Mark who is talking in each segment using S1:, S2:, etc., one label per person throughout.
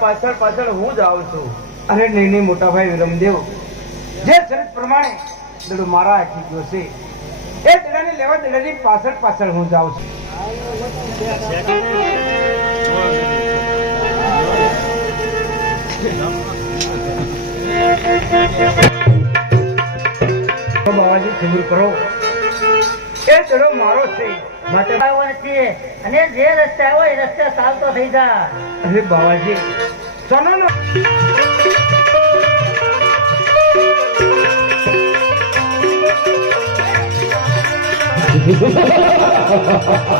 S1: પાછળ પાછળ હું જ આવું છું. અને નહીં નહીં, મોટાભાઈ, રમદેવ. જે શરત પ્રમાણે દડો મારા આખી ગયો છે, એ દડાને લેવા દડાની પાછળ પાછળ હું જાઉં છું. તો દૂર કરો. એ ચડો મારો છે. માટે
S2: આવો નથી અને જે રસ્તે હોય એ રસ્તે ચાલતો થઈ જા.
S1: અરે બાવાજી. ચાલો ને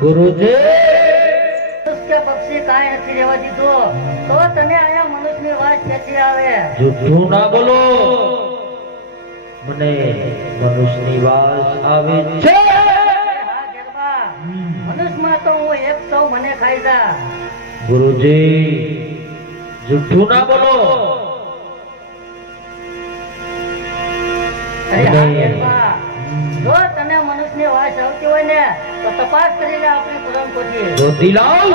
S3: ગુરુજી.
S2: પક્ષી કાંઈ નથી રહેવા દીધો. તો તને અહીંયા મનુષ્યની વાત ક્યાંથી આવે.
S3: જૂઠું ના બોલો. મને મનુષ્યની વાસ આવે છે.
S2: મનુષ્યમાં તો હું એક સૌ મને ખાઈ જા.
S3: ગુરુજી જૂઠું ના બોલો.
S2: અરે હા મનુષ્યની વાત આવતી હોય ને તો તપાસ કરીને આપણે પૂરણ પુરમ કોઠી
S3: જો દિલાવ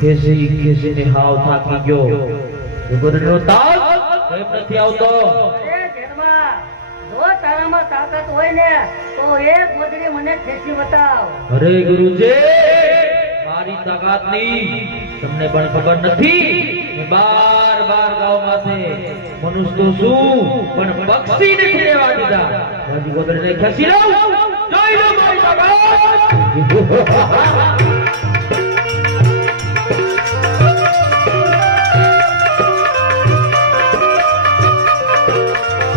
S3: ખેસી હાવ થાકી ગયો ગુરુનો તાલ. કેમ નથી આવતો.
S2: જો તારામાં તાકાત હોય ને તો એક ગોદડી મને ખેંચી બતાવ.
S3: અરે ગુરુજી! મારી તાકાતની તમને પણ ખબર નથી કે બાર બાર ગામમાંથી મનુષ્ય તો શું પણ પક્ષી નથી રહેવા દીધા બાજી ગોદરને ખસી લો જોઈ લો મારી તાકાત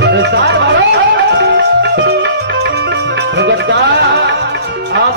S3: અરે સાર મારો પ્રગટતા આપ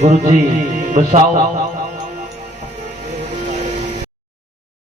S1: શું માટે